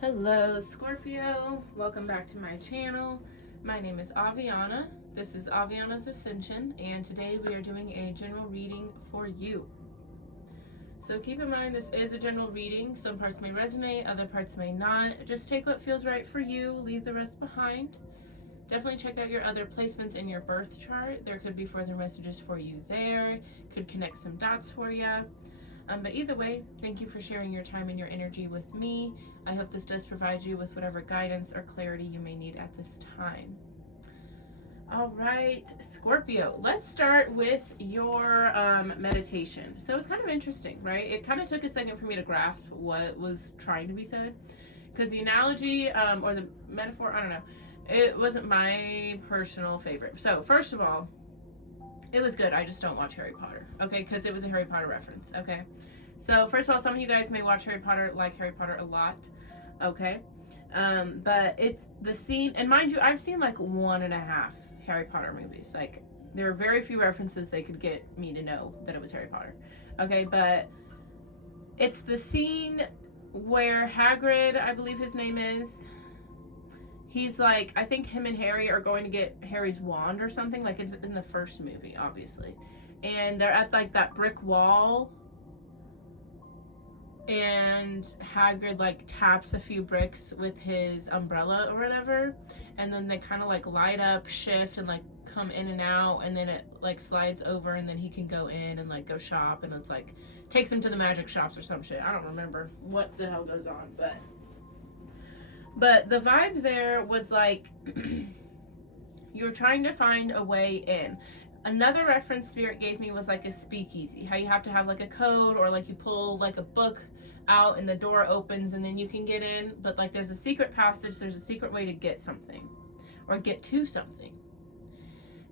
Hello Scorpio, welcome back to my channel. My name is Aviana. This is Aviana's Ascension, and today we are doing a general reading for you. So keep in mind this is a general reading. Some parts may resonate, other parts may not. Just take what feels right for you, leave the rest behind. Definitely check out your other placements in your birth chart. There could be further messages for you there, could connect some dots for you. But either way, thank you for sharing your time and your energy with me. I hope this does provide you with whatever guidance or clarity you may need at this time. All right, Scorpio, let's start with your meditation. So it's kind of interesting, right? It kind of took a second for me to grasp what was trying to be said, because the analogy or the metaphor, I don't know, it wasn't my personal favorite. So first of all, it was good. I just don't watch Harry Potter, okay? Because it was a Harry Potter reference, okay? So first of all, some of you guys may watch Harry Potter, like Harry Potter a lot, okay? But it's the scene, and mind you, I've seen like 1.5 Harry Potter movies. Like, there are very few references they could get me to know that it was Harry Potter, okay? But it's the scene where Hagrid, I believe his name is, he's like, I think him and Harry are going to get Harry's wand or something. Like, it's in the first movie, obviously. And they're at like that brick wall. And Hagrid like taps a few bricks with his umbrella or whatever. And then they kind of like light up, shift, and like come in and out. And then it like slides over, and then he can go in and like go shop. And it's like, takes him to the magic shops or some shit. I don't remember what the hell goes on, But the vibe there was like you're trying to find a way in. Another reference Spirit gave me was like a speakeasy. How you have to have like a code, or like you pull like a book out and the door opens and then you can get in. But like there's a secret passage, there's a secret way to get something or get to something.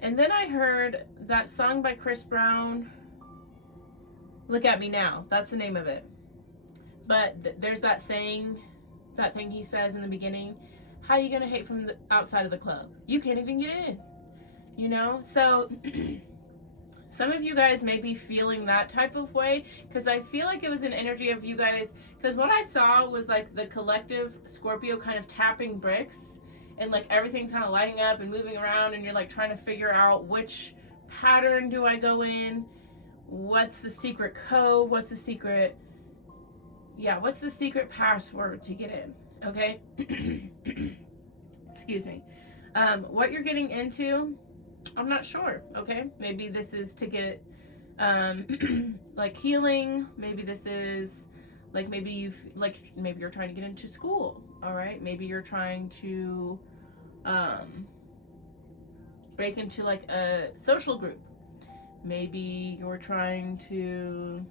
And then I heard that song by Chris Brown, Look at Me Now. That's the name of it. But there's that saying, that thing he says in the beginning, how you gonna hate from the outside of the club? You can't even get in, you know? So some of you guys may be feeling that type of way, because I feel like it was an energy of you guys, because what I saw was like the collective Scorpio kind of tapping bricks, and like everything's kind of lighting up and moving around, and you're like trying to figure out which pattern do I go in, what's the secret code, what's the secret password to get in, okay? Excuse me. What you're getting into, I'm not sure, okay? Maybe this is to get, like healing. Maybe this is, like, maybe you're trying to get into school, all right? Maybe you're trying to, break into, like, a social group. Maybe you're trying to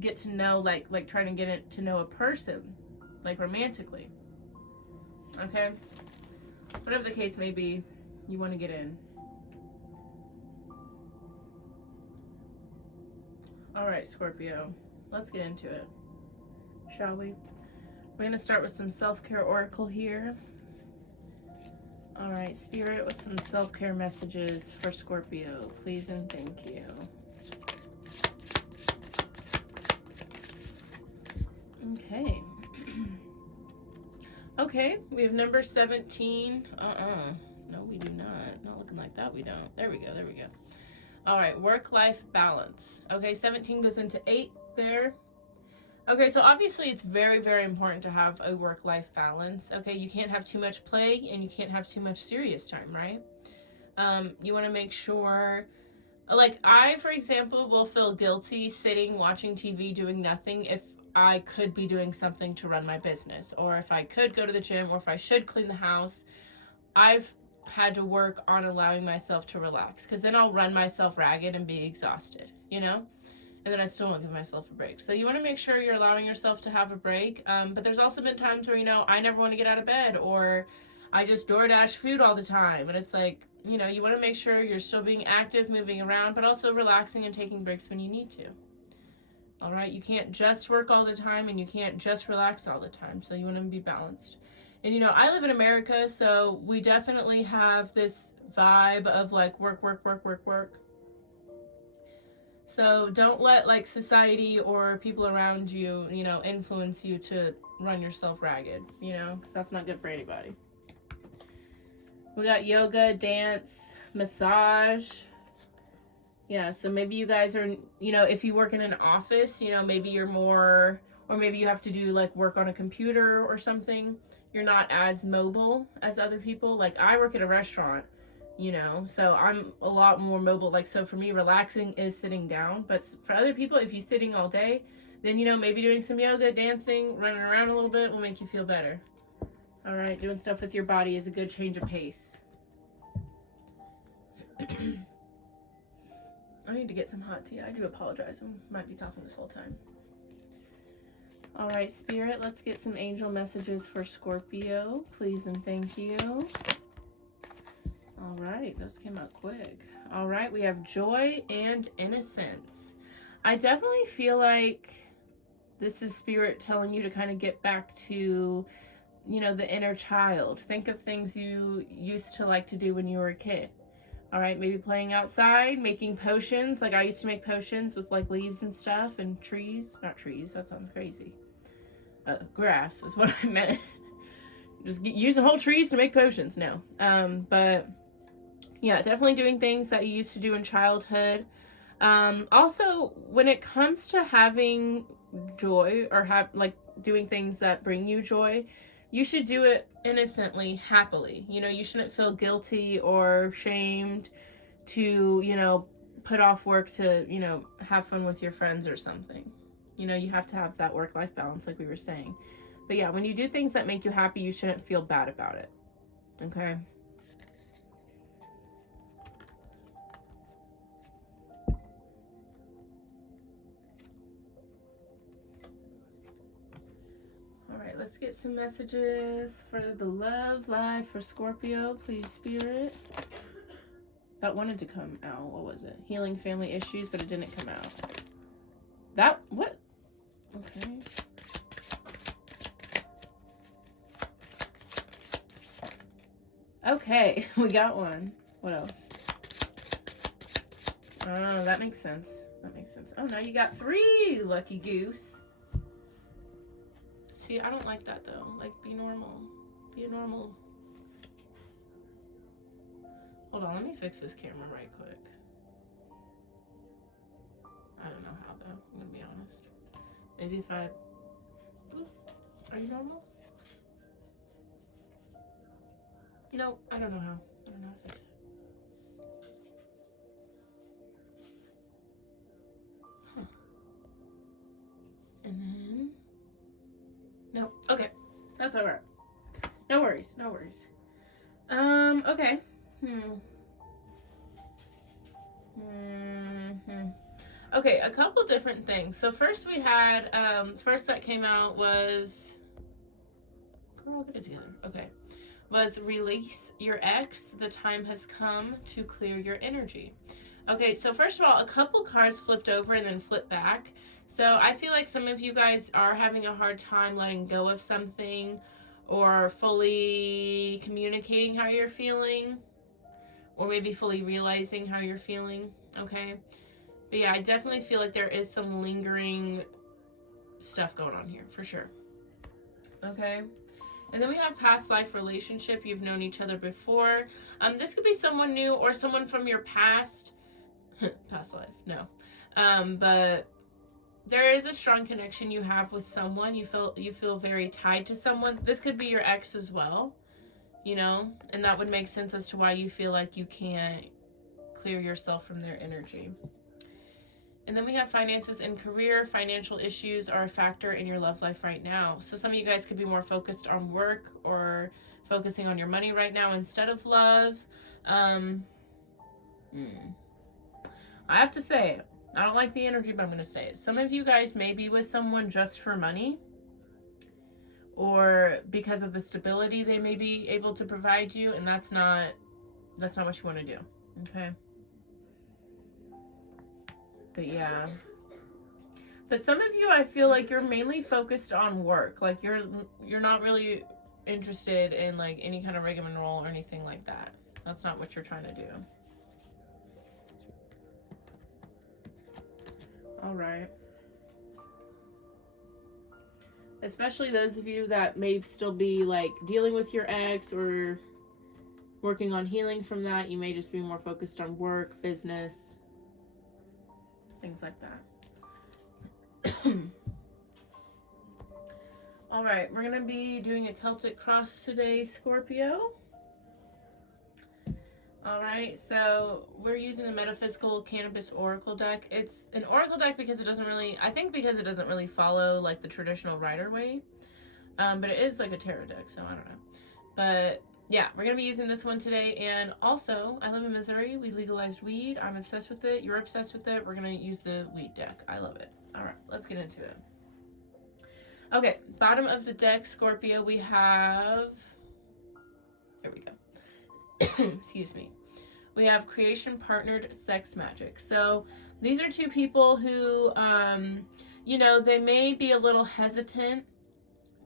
get to know, like trying to get it to know a person, like romantically, okay? Whatever the case may be, you want to get in. All right, Scorpio, let's get into it, shall we? We're going to start with some self-care oracle here. All right, Spirit, with some self-care messages for Scorpio, please and thank you. Okay. Okay, we have number 17. No, we do not. Not looking like that, we don't. There we go. All right, work-life balance. Okay, 17 goes into 8 there. Okay, so obviously it's very, very important to have a work-life balance. Okay, you can't have too much play and you can't have too much serious time, right? You want to make sure, like I, for example, will feel guilty sitting, watching TV, doing nothing if I could be doing something to run my business, or if I could go to the gym, or if I should clean the house. I've had to work on allowing myself to relax, because then I'll run myself ragged and be exhausted, you know? And then I still won't give myself a break. So you want to make sure you're allowing yourself to have a break. But there's also been times where, you know, I never want to get out of bed, or I just DoorDash food all the time. And it's like, you know, you want to make sure you're still being active, moving around, but also relaxing and taking breaks when you need to. All right, you can't just work all the time, and you can't just relax all the time. So you want to be balanced. And, you know, I live in America, so we definitely have this vibe of like work. So don't let like society or people around you, you know, influence you to run yourself ragged, you know, because that's not good for anybody. We got yoga, dance, massage. Yeah, so maybe you guys are, you know, if you work in an office, you know, maybe you're more, or maybe you have to do like work on a computer or something. You're not as mobile as other people. Like I work at a restaurant, you know, so I'm a lot more mobile. Like, so for me, relaxing is sitting down. But for other people, if you're sitting all day, then, you know, maybe doing some yoga, dancing, running around a little bit will make you feel better. All right, doing stuff with your body is a good change of pace. I need to get some hot tea. I do apologize. I might be coughing this whole time. All right, Spirit, let's get some angel messages for Scorpio. Please and thank you. All right, those came out quick. All right, we have joy and innocence. I definitely feel like this is Spirit telling you to kind of get back to, you know, the inner child. Think of things you used to like to do when you were a kid. All right, maybe playing outside, making potions. Like I used to make potions with like leaves and stuff and trees. Not trees, that sounds crazy. Grass is what I meant. Just using whole trees to make potions. No. But yeah, definitely doing things that you used to do in childhood. Also, when it comes to having joy or have like doing things that bring you joy, you should do it innocently, happily. You know, you shouldn't feel guilty or shamed to, you know, put off work to, you know, have fun with your friends or something. You know, you have to have that work-life balance like we were saying. But yeah, when you do things that make you happy, you shouldn't feel bad about it. Okay? All right, let's get some messages for the love life for Scorpio, please, Spirit. That wanted to come out. What was it? Healing family issues, but it didn't come out. That, what? Okay. Okay, we got one. What else? Oh, that makes sense. That makes sense. Oh, now you got 3, lucky goose. See, I don't like that though. Like, be normal. Be a normal. Hold on, let me fix this camera right quick. I don't know how though, I'm gonna be honest. Maybe if I... Ooh, are you normal? No, I don't know how. I don't know how to fix it. Huh. And then... No, okay. That's alright. No worries, no worries. Okay. Okay, a couple different things. So first we had, first that came out was, girl, get it together. Okay. Was release your ex. The time has come to clear your energy. Okay, so first of all, a couple cards flipped over and then flipped back. So I feel like some of you guys are having a hard time letting go of something or fully communicating how you're feeling, or maybe fully realizing how you're feeling, okay? But yeah, I definitely feel like there is some lingering stuff going on here, for sure. Okay? And then we have past life relationship. You've known each other before. This could be someone new or someone from your past. Past life, no. But there is a strong connection you have with someone. You feel very tied to someone. This could be your ex as well, you know? And that would make sense as to why you feel like you can't clear yourself from their energy. And then we have finances and career. Financial issues are a factor in your love life right now. So some of you guys could be more focused on work or focusing on your money right now instead of love. I have to say it. I don't like the energy, but I'm going to say it. Some of you guys may be with someone just for money, or because of the stability they may be able to provide you, and that's not what you want to do. Okay? But yeah. But some of you, I feel like you're mainly focused on work. Like you're not really interested in like any kind of rigmarole or anything like that. That's not what you're trying to do. All right. Especially those of you that may still be like dealing with your ex or working on healing from that. You may just be more focused on work, business, things like that. All right, we're going to be doing a Celtic cross today, Scorpio. All right, so we're using the Metaphysical Cannabis Oracle deck. It's an Oracle deck because it doesn't really, I think because it doesn't really follow like the traditional Rider-Waite, but it is like a tarot deck, so I don't know. But yeah, we're going to be using this one today. And also, I live in Missouri. We legalized weed. I'm obsessed with it. You're obsessed with it. We're going to use the weed deck. I love it. All right, let's get into it. Okay, bottom of the deck, Scorpio, we have, there we go. Excuse me. We have creation partnered sex magic. So these are two people who, you know, they may be a little hesitant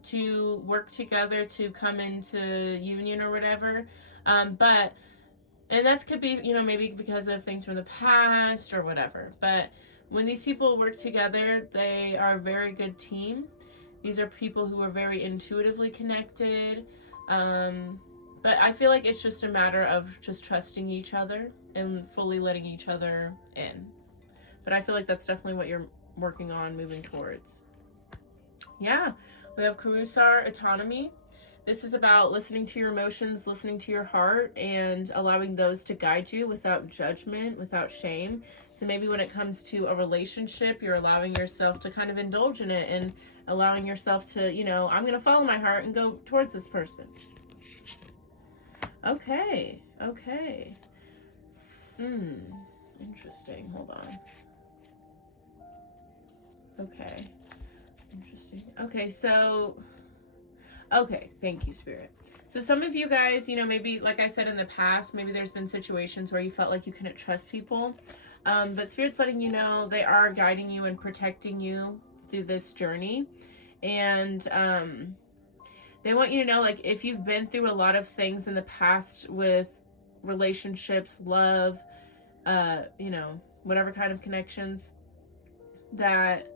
to work together to come into union or whatever. And that could be, you know, maybe because of things from the past or whatever. But when these people work together, they are a very good team. These are people who are very intuitively connected. But I feel like it's just a matter of just trusting each other and fully letting each other in. But I feel like that's definitely what you're working on moving towards. Yeah, we have Karusar Autonomy. This is about listening to your emotions, listening to your heart, and allowing those to guide you without judgment, without shame. So maybe when it comes to a relationship, you're allowing yourself to kind of indulge in it and allowing yourself to, you know, I'm going to follow my heart and go towards this person. Okay. Interesting. Hold on. Okay. Interesting. Okay, thank you, Spirit. So some of you guys, you know, maybe, like I said in the past, maybe there's been situations where you felt like you couldn't trust people. But Spirit's letting you know they are guiding you and protecting you through this journey. And they want you to know, like, if you've been through a lot of things in the past with relationships, love, you know, whatever kind of connections, that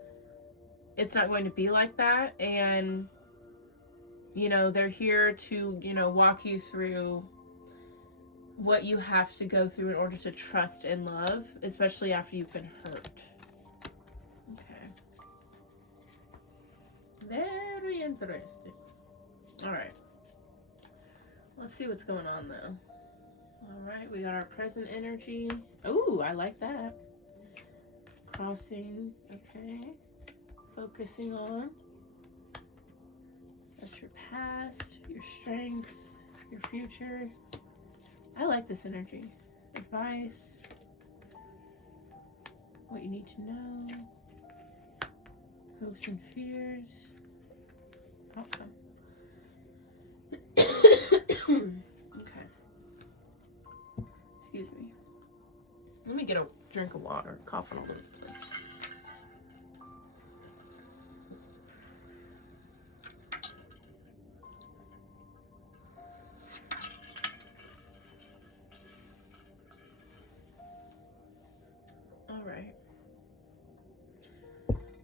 it's not going to be like that. And, you know, they're here to, you know, walk you through what you have to go through in order to trust and love, especially after you've been hurt. Okay. Very interesting. All right. Let's see what's going on, though. All right, we got our present energy. Ooh, I like that. Crossing, okay. Focusing on. That's your past, your strengths, your future. I like this energy. Advice. What you need to know. Hopes and fears. Outcome. Okay. Excuse me. Let me get a drink of water. Coughing all over the place. All right.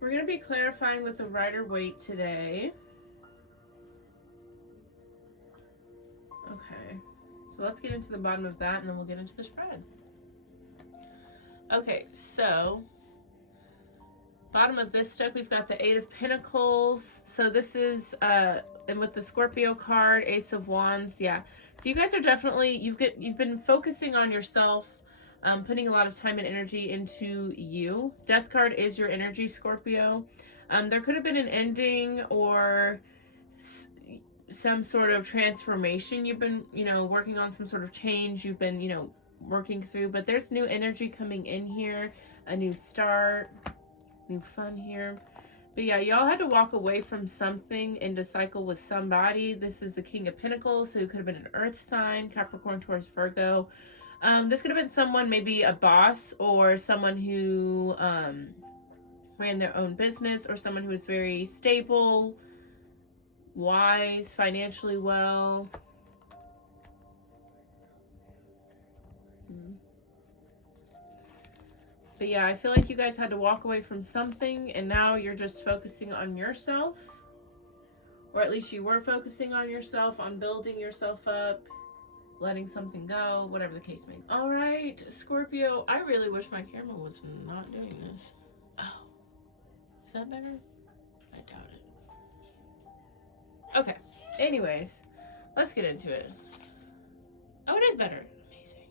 We're going to be clarifying with the Rider-Waite today. Okay, so let's get into the bottom of that and then we'll get into the spread. Okay, so bottom of this deck, we've got the Eight of Pentacles. So this is, and with the Scorpio card, Ace of Wands, yeah. So you guys are definitely, you've been focusing on yourself, putting a lot of time and energy into you. Death card is your energy, Scorpio. There could have been an ending or some sort of transformation you've been, you know, working on, some sort of change you've been, you know, working through, but there's new energy coming in here, a new start, new fun here. But yeah, y'all had to walk away from something and to cycle with somebody. This is the King of Pentacles, so it could have been an earth sign, Capricorn, Taurus, Virgo. This could have been someone, maybe a boss or someone who ran their own business, or someone who was very stable, wise, financially well. But yeah, I feel like you guys had to walk away from something, and now you're just focusing on yourself. Or at least you were focusing on yourself, on building yourself up, letting something go, whatever the case may be. All right, Scorpio, I really wish my camera was not doing this. Oh, is that better? I doubt it. Okay, anyways, let's get into it. Oh, it is better. Amazing.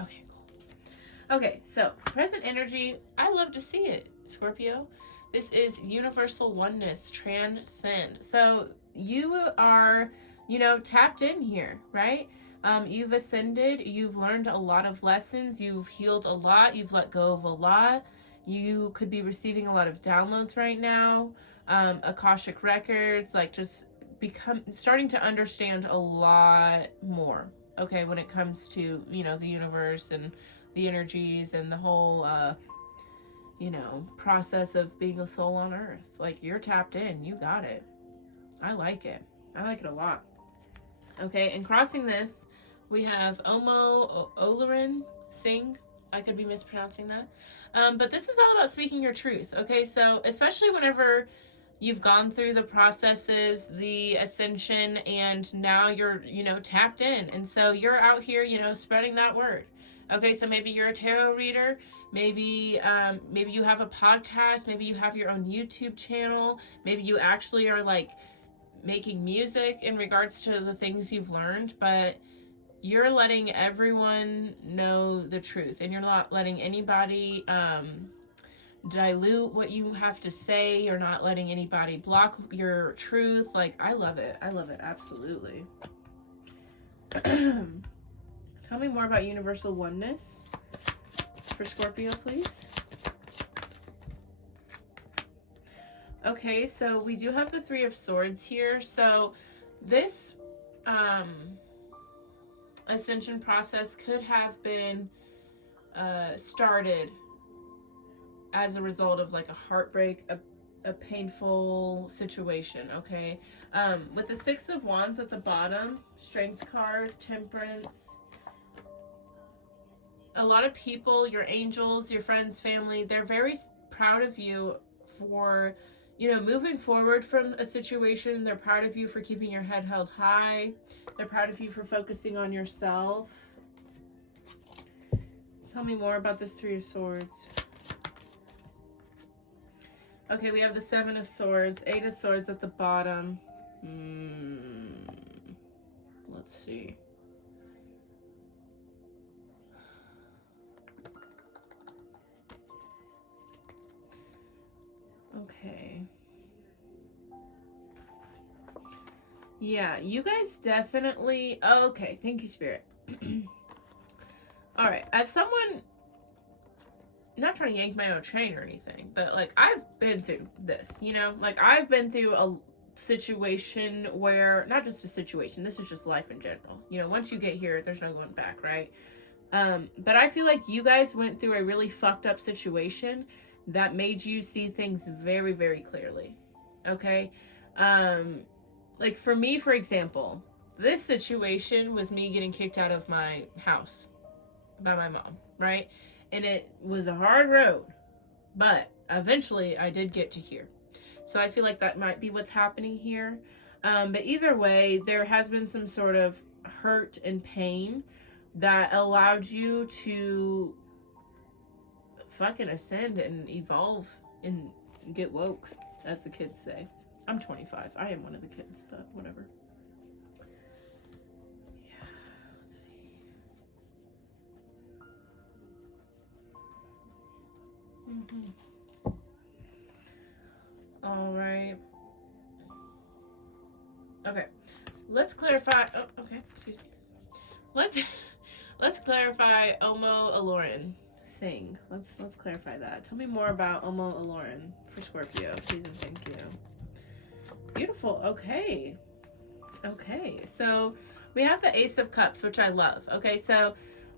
Okay, cool. Okay, so present energy, I love to see it, Scorpio. This is universal oneness, transcend. So you are, tapped in here, right? You've ascended, you've learned a lot of lessons, you've healed a lot, you've let go of a lot. You could be receiving a lot of downloads right now, Akashic records, like just starting to understand a lot more, okay, when it comes to, the universe and the energies and the whole, process of being a soul on earth. Like, you're tapped in, you got it. I like it. I like it a lot. Okay, and crossing this, we have Omo Olorin Singh. I could be mispronouncing that. But this is all about speaking your truth. Okay, so especially whenever you've gone through the processes, the ascension, and now you're, tapped in. And so you're out here, spreading that word. Okay, so maybe you're a tarot reader. Maybe you have a podcast. Maybe you have your own YouTube channel. Maybe you actually are like making music in regards to the things you've learned, but you're letting everyone know the truth, and you're not letting anybody dilute what you have to say. You're not letting anybody block your truth. Like, I love it. I love it. Absolutely. Tell me more about universal oneness for Scorpio, please. Okay, so we do have the Three of Swords here. So this ascension process could have been started as a result of like a heartbreak, a painful situation, okay? With the Six of Wands at the bottom, Strength card, Temperance. A lot of people, your angels, your friends, family, they're very proud of you for, moving forward from a situation. They're proud of you for keeping your head held high. They're proud of you for focusing on yourself. Tell me more about this Three of Swords. Okay, we have the Seven of Swords, Eight of Swords at the bottom. Let's see. Okay. Yeah, you guys definitely... Okay, thank you, Spirit. Alright, as someone... Not trying to yank my own train or anything, but, like, I've been through this, Like, I've been through a situation where... Not just a situation, this is just life in general. Once you get here, there's no going back, right? But I feel like you guys went through a really fucked up situation that made you see things very, very clearly. Okay? Like, for me, for example, this situation was me getting kicked out of my house by my mom, right? And it was a hard road, but eventually I did get to here. So I feel like that might be what's happening here. But either way, there has been some sort of hurt and pain that allowed you to fucking ascend and evolve and get woke, as the kids say. I'm 25. I am one of the kids, but whatever. Yeah, let's see. All right. Okay. Let's clarify. Oh, okay. Excuse me. Let's clarify Omo Olorin Singh. Let's clarify that. Tell me more about Omo Olorin for Scorpio, please and thank you. Beautiful. Okay. Okay. So we have the Ace of Cups, which I love. Okay. So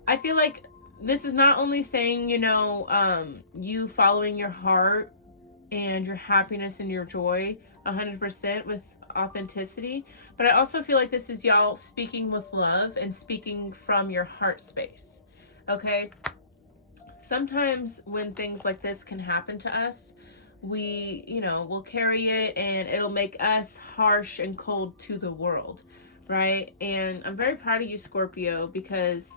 I feel like this is not only saying, you following your heart and your happiness and your joy 100% with authenticity, but I also feel like this is y'all speaking with love and speaking from your heart space. Okay. sometimes when things like this can happen to us, we, we'll carry it and it'll make us harsh and cold to the world, right? And I'm very proud of you, Scorpio, because,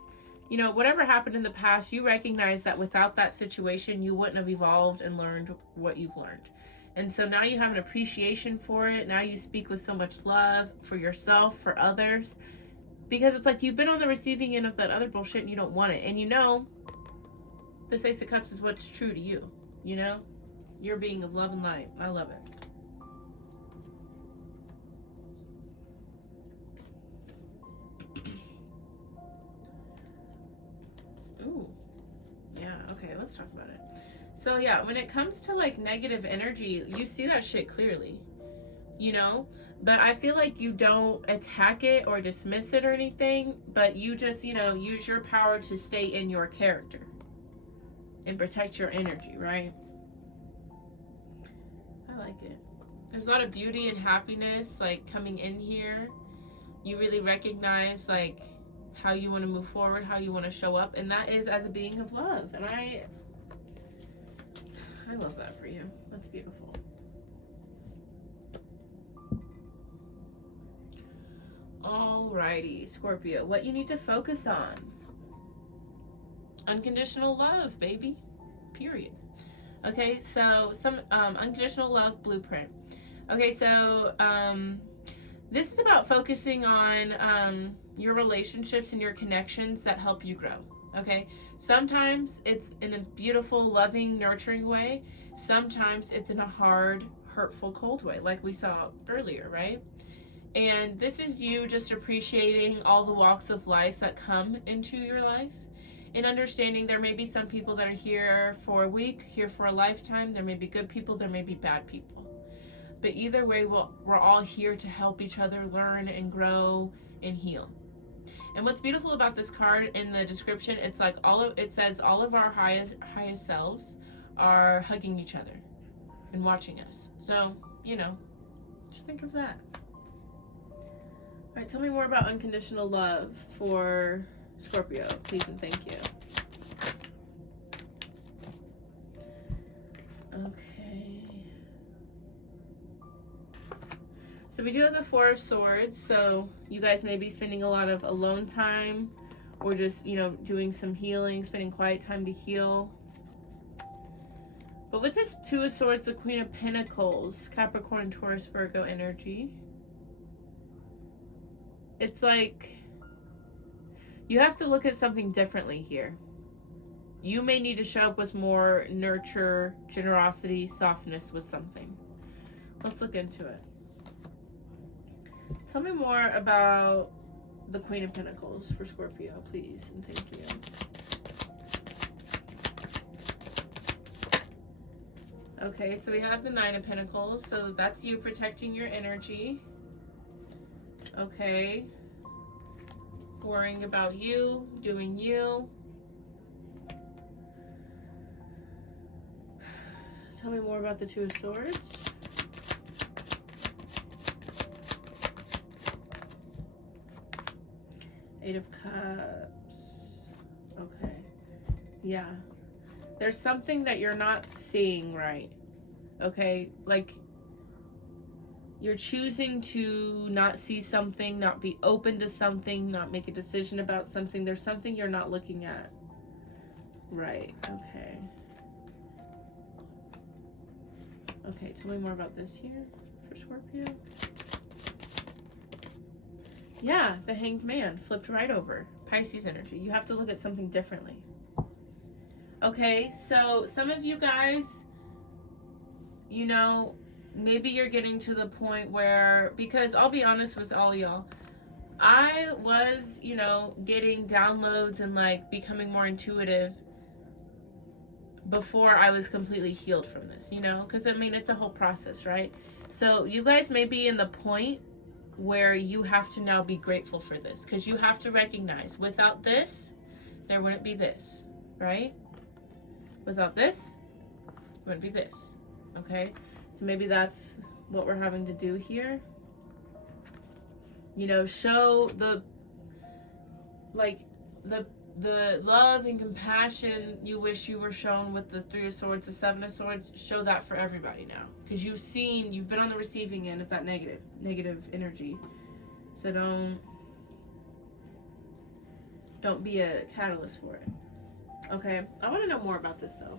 whatever happened in the past, you recognize that without that situation, you wouldn't have evolved and learned what you've learned. And so now you have an appreciation for it. Now you speak with so much love for yourself, for others, because it's like you've been on the receiving end of that other bullshit and you don't want it. And this Ace of Cups is what's true to you, You're a being of love and light. I love it. Ooh. Yeah, okay, let's talk about it. So yeah, when it comes to like negative energy, you see that shit clearly, But I feel like you don't attack it or dismiss it or anything, but you just, use your power to stay in your character and protect your energy, right? I like it. There's a lot of beauty and happiness like coming in here. You really recognize like how you want to move forward, how you want to show up, and that is as a being of love. And I love that for you. That's beautiful. Alrighty, Scorpio, what you need to focus on. Unconditional love, baby. Period. Okay, so some unconditional love blueprint. Okay, so this is about focusing on your relationships and your connections that help you grow. Okay, sometimes it's in a beautiful, loving, nurturing way. Sometimes it's in a hard, hurtful, cold way, like we saw earlier, right? And this is you just appreciating all the walks of life that come into your life and understanding there may be some people that are here for a week, here for a lifetime. There may be good people, there may be bad people. But either way, we're all here to help each other learn and grow and heal. And what's beautiful about this card in the description, it's like it says all of our highest selves are hugging each other and watching us. So, just think of that. All right, tell me more about unconditional love for Scorpio, please and thank you. Okay. So we do have the Four of Swords, so you guys may be spending a lot of alone time or just, doing some healing, spending quiet time to heal. But with this Two of Swords, the Queen of Pentacles, Capricorn, Taurus, Virgo energy, it's like you have to look at something differently here. You may need to show up with more nurture, generosity, softness with something. Let's look into it. Tell me more about the Queen of Pentacles for Scorpio, please, and thank you. Okay, so we have the Nine of Pentacles, so that's you protecting your energy. Okay. Worrying about you, doing you. Tell me more about the Two of Swords. Eight of Cups. Okay. Yeah. There's something that you're not seeing right. Okay? Like, you're choosing to not see something, not be open to something, not make a decision about something. There's something you're not looking at. Right. Okay. Okay, tell me more about this here for Scorpio. Yeah, the Hanged Man flipped right over. Pisces energy. You have to look at something differently. Okay, so some of you guys, maybe you're getting to the point where, because I'll be honest with all y'all, I was, getting downloads and like becoming more intuitive before I was completely healed from this, because it's a whole process, right? So you guys may be in the point where you have to now be grateful for this, because you have to recognize without this, there wouldn't be this, right? Without this, there wouldn't be this, okay? So maybe that's what we're having to do here. Show the the love and compassion you wish you were shown with the Three of Swords, the Seven of Swords, show that for everybody now. Because you've been on the receiving end of that negative energy. So don't be a catalyst for it. Okay, I want to know more about this though.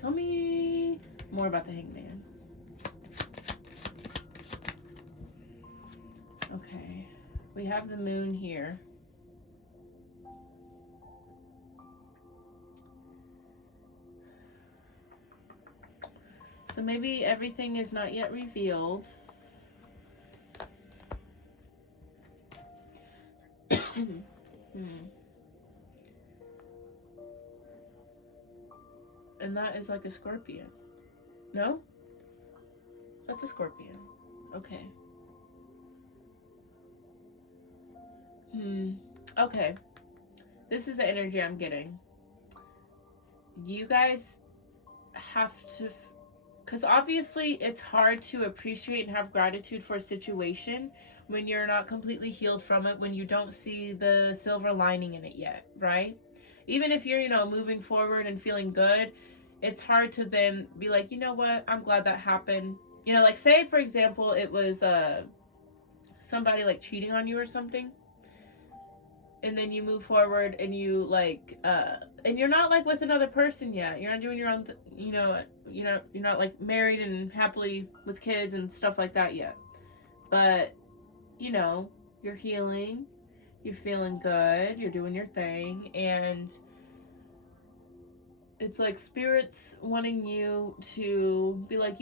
Tell me more about the Hangman. Okay, we have the Moon here. So maybe everything is not yet revealed. And that is like a Scorpion. No? That's a Scorpion. Okay. Okay. This is the energy I'm getting. You guys have to... Because obviously it's hard to appreciate and have gratitude for a situation when you're not completely healed from it, when you don't see the silver lining in it yet, right? Even if you're, moving forward and feeling good, it's hard to then be like, you know what, I'm glad that happened. Like say, for example, it was somebody like cheating on you or something. And then you move forward and you like, and you're not like with another person yet. You're not doing your own, you're not like married and happily with kids and stuff like that yet. But, you're healing, you're feeling good, you're doing your thing. And it's like spirits wanting you to be like,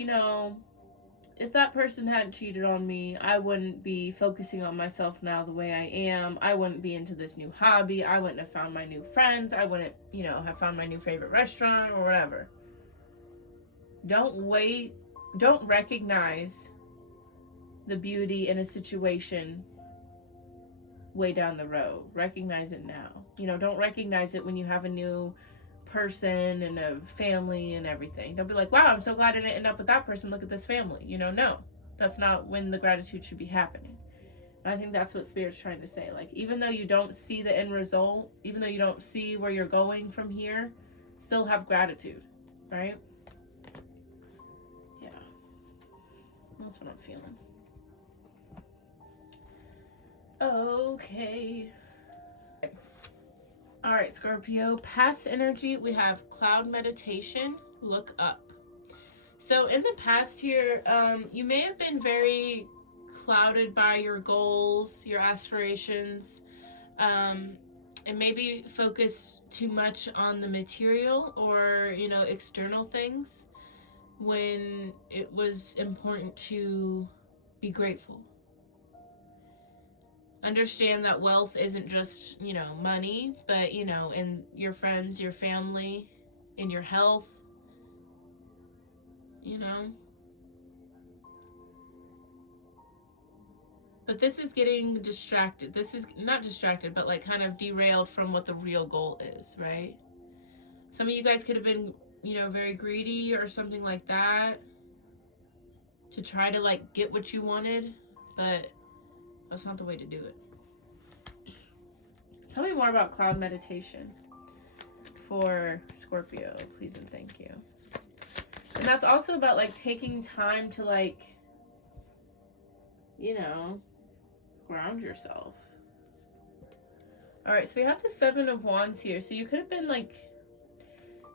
if that person hadn't cheated on me, I wouldn't be focusing on myself now the way I am. I wouldn't be into this new hobby. I wouldn't have found my new friends. I wouldn't, have found my new favorite restaurant or whatever. Don't recognize the beauty in a situation way down the road. Recognize it now. Don't recognize it when you have a new person and a family and everything. Don't be like, wow, I'm so glad I didn't end up with that person. Look at this family. No, that's not when the gratitude should be happening. And I think that's what Spirit's trying to say. Like, even though you don't see the end result, even though you don't see where you're going from here, still have gratitude, right? Yeah, that's what I'm feeling. Okay. All right, Scorpio, past energy, we have cloud meditation, look up. So in the past here, you may have been very clouded by your goals, your aspirations, and maybe focused too much on the material or, external things when it was important to be grateful. Understand that wealth isn't just, money, but, in your friends, your family, in your health, But this is getting distracted. This is not distracted, but like kind of derailed from what the real goal is, right? Some of you guys could have been, very greedy or something like that to try to like get what you wanted, but that's not the way to do it. Tell me more about cloud meditation for Scorpio, please and thank you. And that's also about like taking time to like, ground yourself. All right, so we have the Seven of Wands here. So you could have been like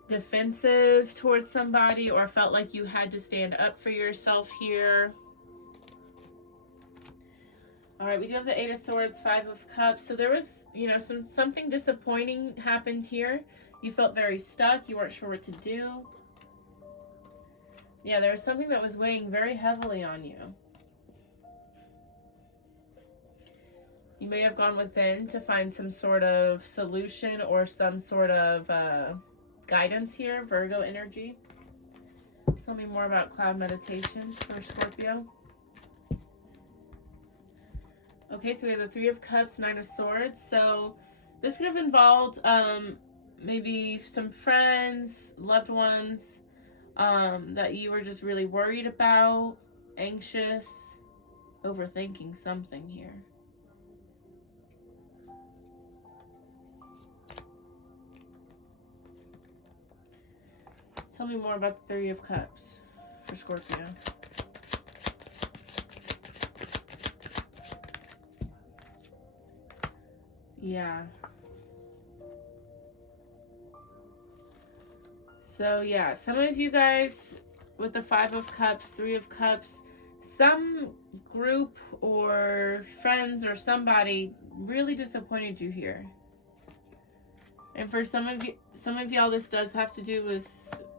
defensive towards somebody or felt like you had to stand up for yourself here. All right, we do have the Eight of Swords, Five of Cups. So there was, something disappointing happened here. You felt very stuck. You weren't sure what to do. Yeah, there was something that was weighing very heavily on you. You may have gone within to find some sort of solution or some sort of guidance here, Virgo energy. Tell me more about cloud meditation for Scorpio. Okay, so we have the Three of Cups, Nine of Swords. So this could have involved maybe some friends, loved ones that you were just really worried about, anxious, overthinking something here. Tell me more about the Three of Cups for Scorpio. Yeah. So yeah, some of you guys with the Five of Cups, Three of Cups, some group or friends or somebody really disappointed you here. And for some of y'all, this does have to do with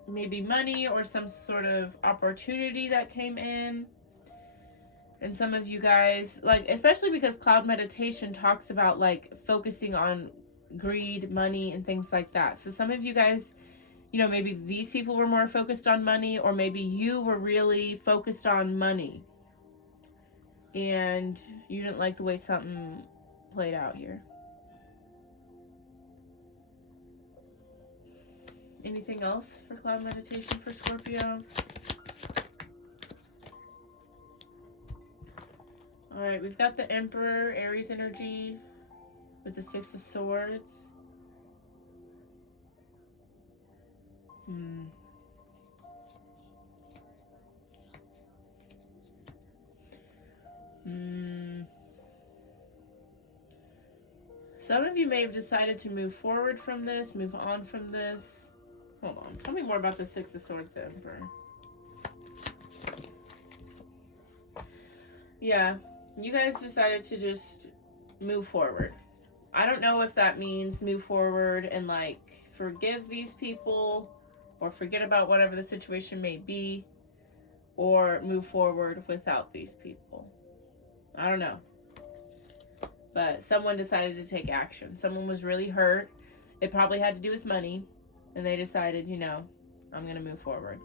maybe money or some sort of opportunity that came in. And some of you guys, like, especially because cloud meditation talks about like focusing on greed, money, and things like that. So some of you guys, you know, maybe these people were more focused on money, or maybe you were really focused on money and you didn't like the way something played out here. Anything else for cloud meditation for Scorpio? All right, we've got the Emperor, Aries energy with the Six of Swords. Some of you may have decided to move forward from this, move on from this. Hold on. Tell me more about the Six of Swords, Emperor. Yeah, you guys decided to just move forward. I don't know if that means move forward and like forgive these people or forget about whatever the situation may be, or move forward without these people. I don't know. But someone decided to take action. Someone was really hurt. It probably had to do with money. And they decided, you know, I'm going to move forward.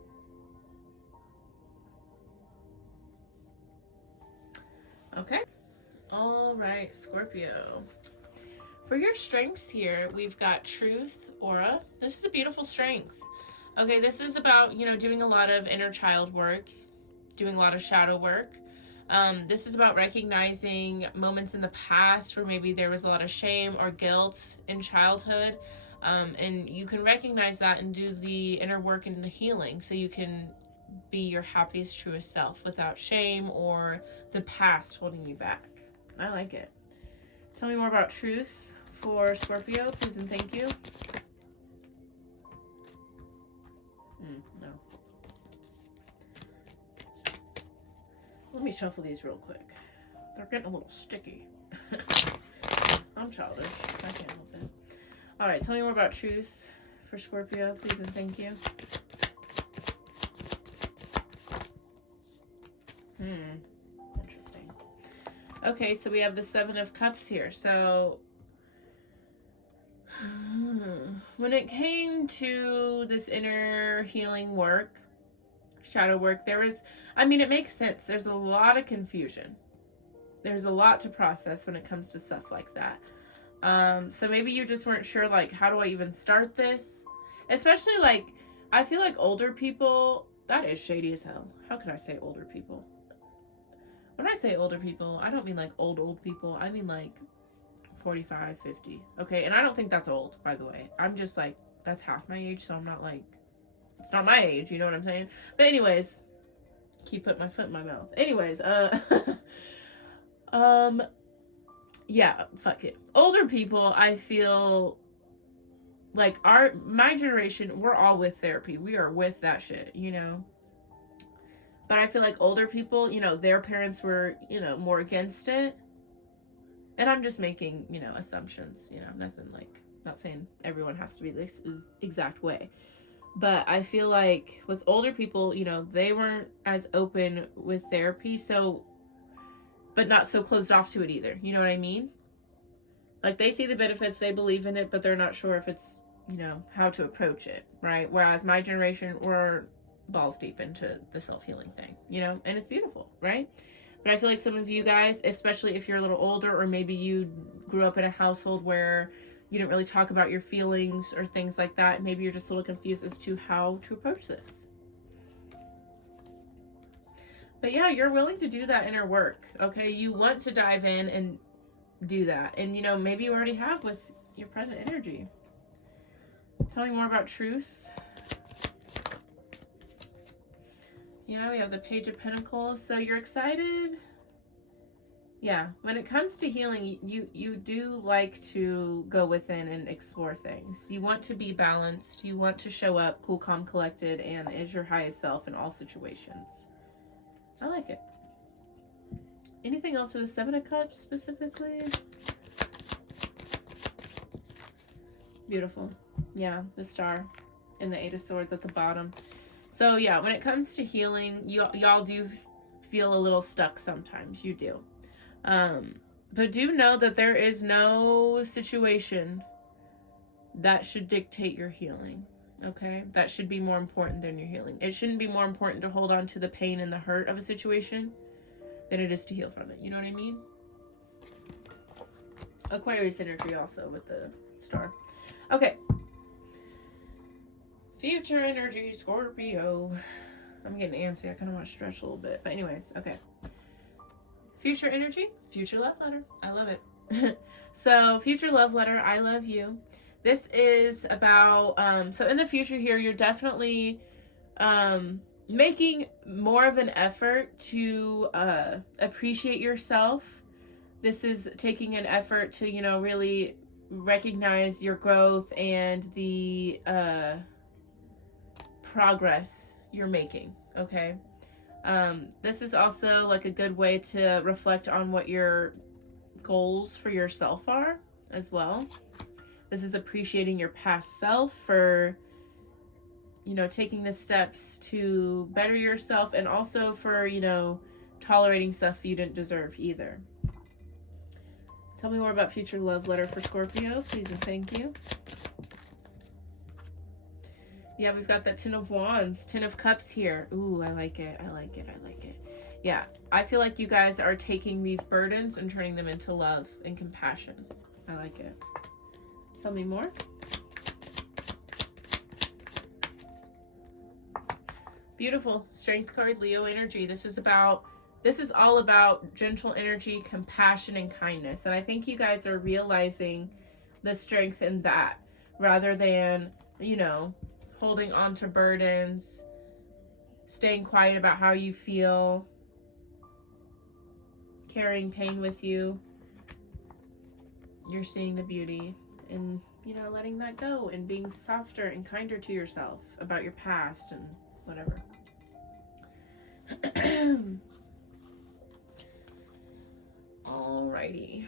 Okay. All right, Scorpio. For your strengths here, we've got Truth, Aura. This is a beautiful strength. Okay, this is about, you know, doing a lot of inner child work, doing a lot of shadow work. This is about recognizing moments in the past where maybe there was a lot of shame or guilt in childhood. And you can recognize that and do the inner work and the healing so you can be your happiest, truest self without shame or the past holding you back. I like it. Tell me more about Truth for Scorpio, please and thank you. No. Let me shuffle these real quick. They're getting a little sticky. I'm childish. I can't help it. All right, tell me more about Truth for Scorpio, please and thank you. Interesting. Okay, so we have the Seven of Cups here. So when it came to this inner healing work, shadow work, there was, I mean, it makes sense. There's a lot of confusion. There's a lot to process when it comes to stuff like that. So maybe you just weren't sure, like, how do I even start this? Especially, like, I feel like older people, that is shady as hell. How could I say older people? When I say older people, I don't mean, like, old people. I mean, like, 45, 50. Okay, and I don't think that's old, by the way. I'm just, like, that's half my age, so I'm not, like, it's not my age, you know what I'm saying? But anyways, keep putting my foot in my mouth. Anyways, yeah, fuck it. Older people, I feel like my generation, we're all with therapy. We are with that shit, you know? But I feel like older people, you know, their parents were, you know, more against it. And I'm just making, you know, assumptions, you know, nothing like, not saying everyone has to be this exact way. But I feel like with older people, you know, they weren't as open with therapy, so, but not so closed off to it either. You know what I mean? Like, they see the benefits, they believe in it, but they're not sure if it's, you know, how to approach it, right? Whereas my generation, we're balls deep into the self-healing thing, you know? And it's beautiful, right? But I feel like some of you guys, especially if you're a little older, or maybe you grew up in a household where you didn't really talk about your feelings or things like that, maybe you're just a little confused as to how to approach this. But yeah, you're willing to do that inner work, okay? You want to dive in and do that. And, you know, maybe you already have with your present energy. Tell me more about Truth Yeah, we have the Page of Pentacles. So you're excited. Yeah, when it comes to healing, you do like to go within and explore things. You want to be balanced. You want to show up cool, calm, collected, and as your highest self in all situations. I like it. Anything else for the Seven of Cups specifically? Beautiful. Yeah, the Star and the Eight of Swords at the bottom. So yeah, when it comes to healing, y'all do feel a little stuck sometimes. You do. But do know that there is no situation that should dictate your healing, okay? That should be more important than your healing. It shouldn't be more important to hold on to the pain and the hurt of a situation than it is to heal from it. You know what I mean? Aquarius energy also with the Star. Okay. Future energy, Scorpio. I'm getting antsy. I kind of want to stretch a little bit. But anyways, okay. Future energy, future love letter. I love it. So, future love letter, I love you. This is about, so in the future here, you're definitely making more of an effort to appreciate yourself. This is taking an effort to, you know, really recognize your growth and the progress you're making, okay? This is also like a good way to reflect on what your goals for yourself are as well. This is appreciating your past self for, you know, taking the steps to better yourself, and also for, you know, tolerating stuff you didn't deserve either. Tell me more about future love letter for Scorpio, please and thank you. Yeah, we've got that Ten of Wands, Ten of Cups here. Ooh, I like it. I like it. I like it. Yeah, I feel like you guys are taking these burdens and turning them into love and compassion. I like it. Tell me more. Beautiful. Strength card, Leo energy. This is all about gentle energy, compassion, and kindness. And I think you guys are realizing the strength in that rather than, you know, holding on to burdens, staying quiet about how you feel, carrying pain with you. You're seeing the beauty and, you know, letting that go and being softer and kinder to yourself about your past and whatever. Alrighty.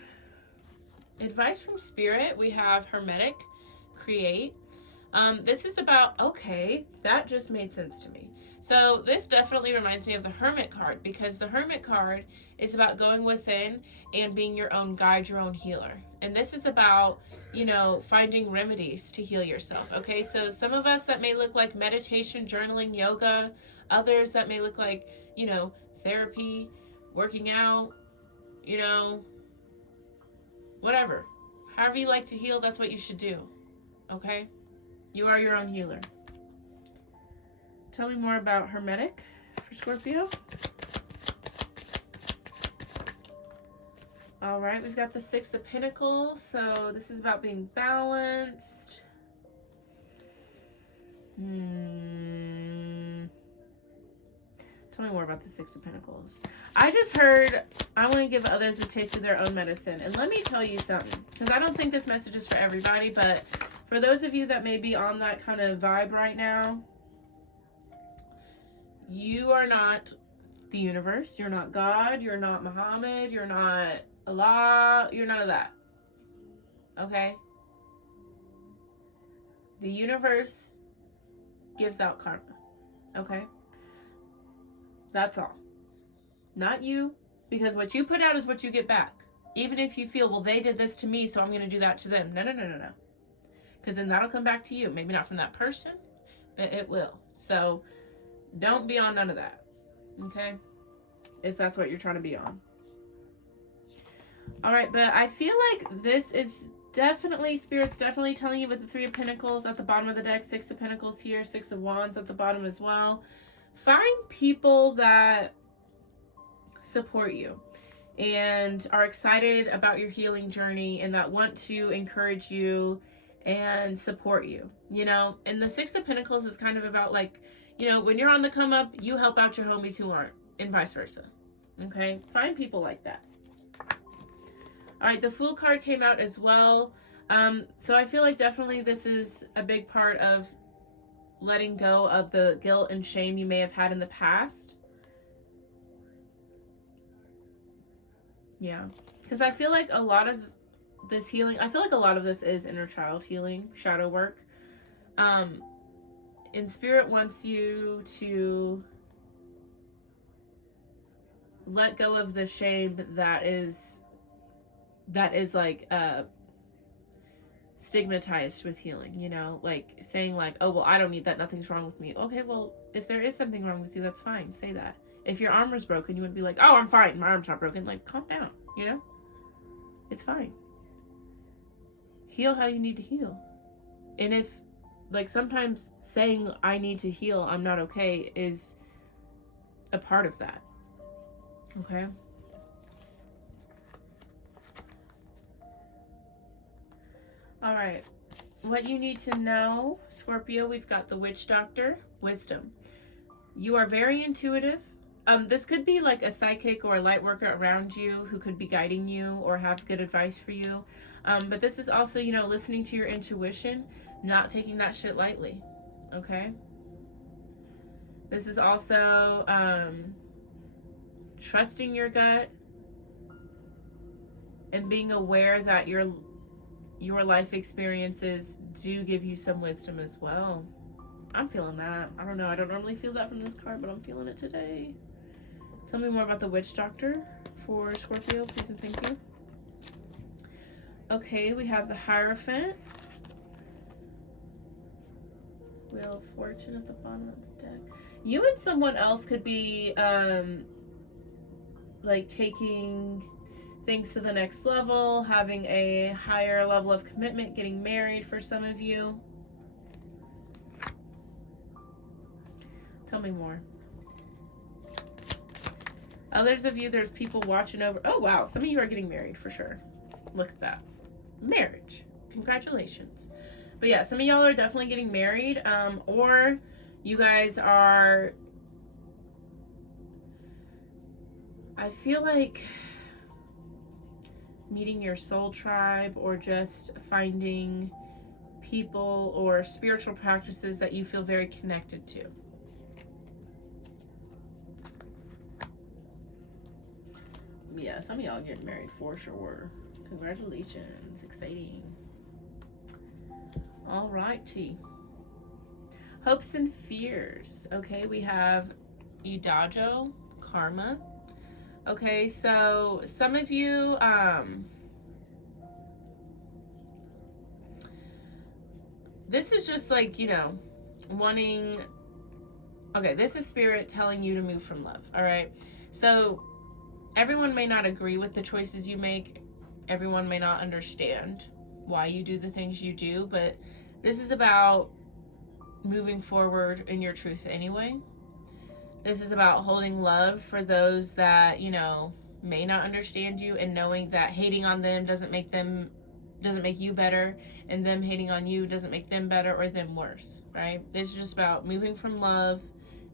Advice from Spirit, we have Hermetic, Create. This is about, okay, that just made sense to me. So this definitely reminds me of the Hermit card, because the Hermit card is about going within and being your own guide, your own healer. And this is about, you know, finding remedies to heal yourself, okay? So some of us that may look like meditation, journaling, yoga. Others that may look like, you know, therapy, working out, you know, whatever. However you like to heal, that's what you should do, okay? You are your own healer. Tell me more about Hermetic for Scorpio. All right, we've got the Six of Pentacles. So this is about being balanced. Tell me more about the Six of Pentacles. I just heard, I want to give others a taste of their own medicine. And let me tell you something, because I don't think this message is for everybody, but for those of you that may be on that kind of vibe right now, you are not the universe. You're not God. You're not Muhammad. You're not Allah. You're none of that. Okay? The universe gives out karma. Okay? That's all. Not you. Because what you put out is what you get back. Even if you feel, well, they did this to me, so I'm going to do that to them. No, no, no, no, no. Because then that'll come back to you. Maybe not from that person, but it will. So don't be on none of that. Okay? If that's what you're trying to be on. All right, but I feel like this is definitely, Spirit's definitely telling you with the Three of Pentacles at the bottom of the deck, Six of Pentacles here, Six of Wands at the bottom as well. Find people that support you and are excited about your healing journey and that want to encourage you and support you, you know. And the Six of Pentacles is kind of about, like, You know, when you're on the come up, you help out your homies who aren't, and vice versa. Okay? Find people like that. All right, the Fool card came out as well. So I feel like definitely this is a big part of letting go of the guilt and shame you may have had in the past. Yeah. Because I feel like a lot of this healing, I feel like a lot of this is inner child healing, shadow work. And Spirit wants you to let go of the shame that is like stigmatized with healing, you know, like saying like, oh, well, I don't need that, nothing's wrong with me. Okay, well, if there is something wrong with you, that's fine, say that. If your arm was broken, you wouldn't be like, oh, I'm fine, my arm's not broken. Like, calm down, you know, it's fine. Heal how you need to heal. And if, like, sometimes saying I need to heal, I'm not okay, is a part of that. Okay. All right. What you need to know, Scorpio, we've got the Witch Doctor, wisdom. You are very intuitive. This could be like a psychic or a light worker around you who could be guiding you or have good advice for you. But this is also, you know, listening to your intuition, not taking that shit lightly. Okay? This is also trusting your gut and being aware that your life experiences do give you some wisdom as well. I'm feeling that. I don't know. I don't normally feel that from this card, but I'm feeling it today. Tell me more about the Witch Doctor for Scorpio, please and thank you. Okay, we have the Hierophant. Wheel of Fortune at the bottom of the deck. You and someone else could be like taking things to the next level, having a higher level of commitment, getting married for some of you. Tell me more. Others of you, there's people watching over. Oh, wow. Some of you are getting married for sure. Look at that. Marriage. Congratulations. But yeah, some of y'all are definitely getting married. Or you guys are, I feel like, meeting your soul tribe, or just finding people or spiritual practices that you feel very connected to. Yeah, some of y'all getting married for sure. Congratulations. Exciting. All righty. Hopes and fears. Okay, we have Idagio, karma. Okay, so some of you, this is just like, you know, wanting, okay, this is Spirit telling you to move from love, all right? So everyone may not agree with the choices you make. Everyone may not understand why you do the things you do, but this is about moving forward in your truth anyway. This is about holding love for those that, you know, may not understand you, and knowing that hating on them doesn't make you better, and them hating on you doesn't make them better or them worse, right? This is just about moving from love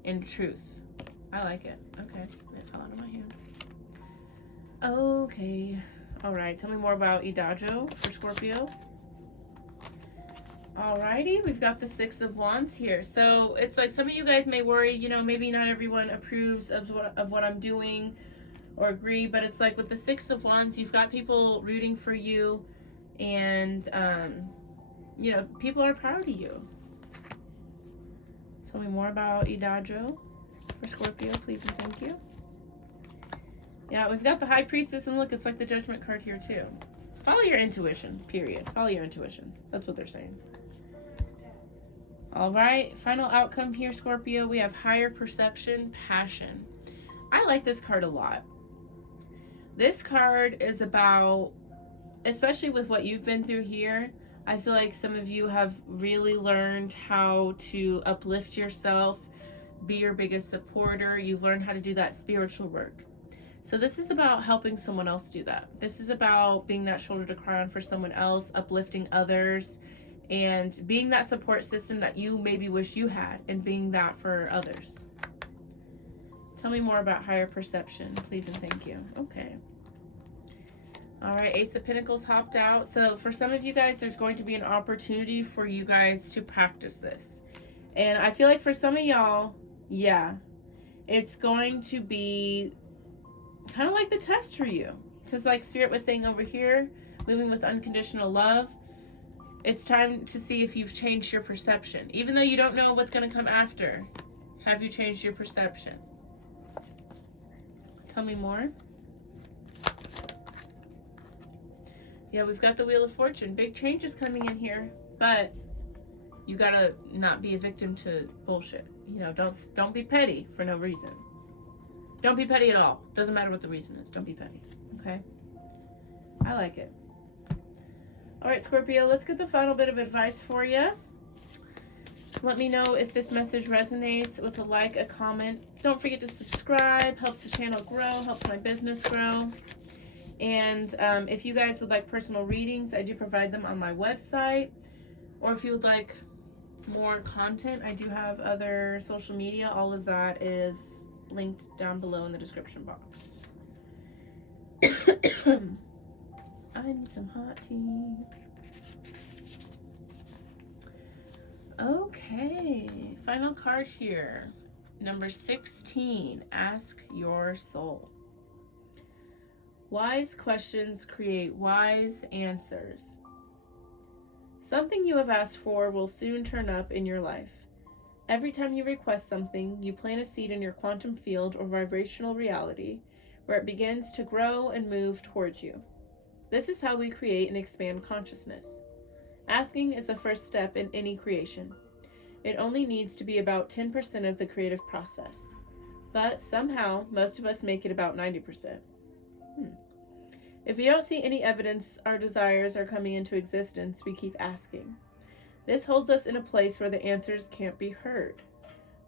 and truth. I like it. Okay, that fell out of my hand. Okay. All right, tell me more about Idagio for Scorpio. Alrighty, we've got the Six of Wands here. So it's like some of you guys may worry, you know, maybe not everyone approves of what I'm doing or agree, but it's like with the Six of Wands, you've got people rooting for you, and you know, people are proud of you. Tell me more about Idagio for Scorpio, please and thank you. Yeah, we've got the High Priestess, and look, it's like the Judgment card here too. Follow your intuition, period. Follow your intuition. That's what they're saying. All right, final outcome here, Scorpio. We have higher perception, passion. I like this card a lot. This card is about, especially with what you've been through here, I feel like some of you have really learned how to uplift yourself, be your biggest supporter. You've learned how to do that spiritual work. So this is about helping someone else do that. This is about being that shoulder to cry on for someone else, uplifting others, and being that support system that you maybe wish you had, and being that for others. Tell me more about higher perception, please and thank you. Okay. All right, Ace of Pentacles hopped out. So for some of you guys, there's going to be an opportunity for you guys to practice this. And I feel like for some of y'all, yeah, it's going to be kind of like the test for you. Because like Spirit was saying over here, moving with unconditional love, it's time to see if you've changed your perception. Even though you don't know what's going to come after, have you changed your perception? Tell me more. Yeah, we've got the Wheel of Fortune. Big changes coming in here, but you gotta not be a victim to bullshit. You know, don't be petty for no reason. Don't be petty at all. Doesn't matter what the reason is. Don't be petty. Okay? I like it. All right, Scorpio, let's get the final bit of advice for you. Let me know if this message resonates with a like, a comment. Don't forget to subscribe. Helps the channel grow, helps my business grow. And if you guys would like personal readings, I do provide them on my website. Or if you would like more content, I do have other social media. All of that is linked down below in the description box. I need some hot tea. Okay, final card here. Number 16, ask your soul. Wise questions create wise answers. Something you have asked for will soon turn up in your life. Every time you request something, you plant a seed in your quantum field or vibrational reality, where it begins to grow and move towards you. This is how we create and expand consciousness. Asking is the first step in any creation. It only needs to be about 10% of the creative process. But somehow, most of us make it about 90%. If we don't see any evidence our desires are coming into existence, we keep asking. This holds us in a place where the answers can't be heard.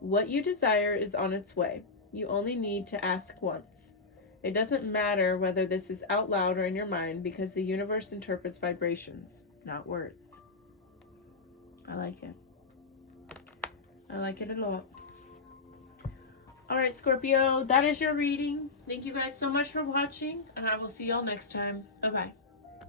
What you desire is on its way. You only need to ask once. It doesn't matter whether this is out loud or in your mind, because the universe interprets vibrations, not words. I like it. I like it a lot. All right, Scorpio, that is your reading. Thank you guys so much for watching, and I will see y'all next time. Bye-bye.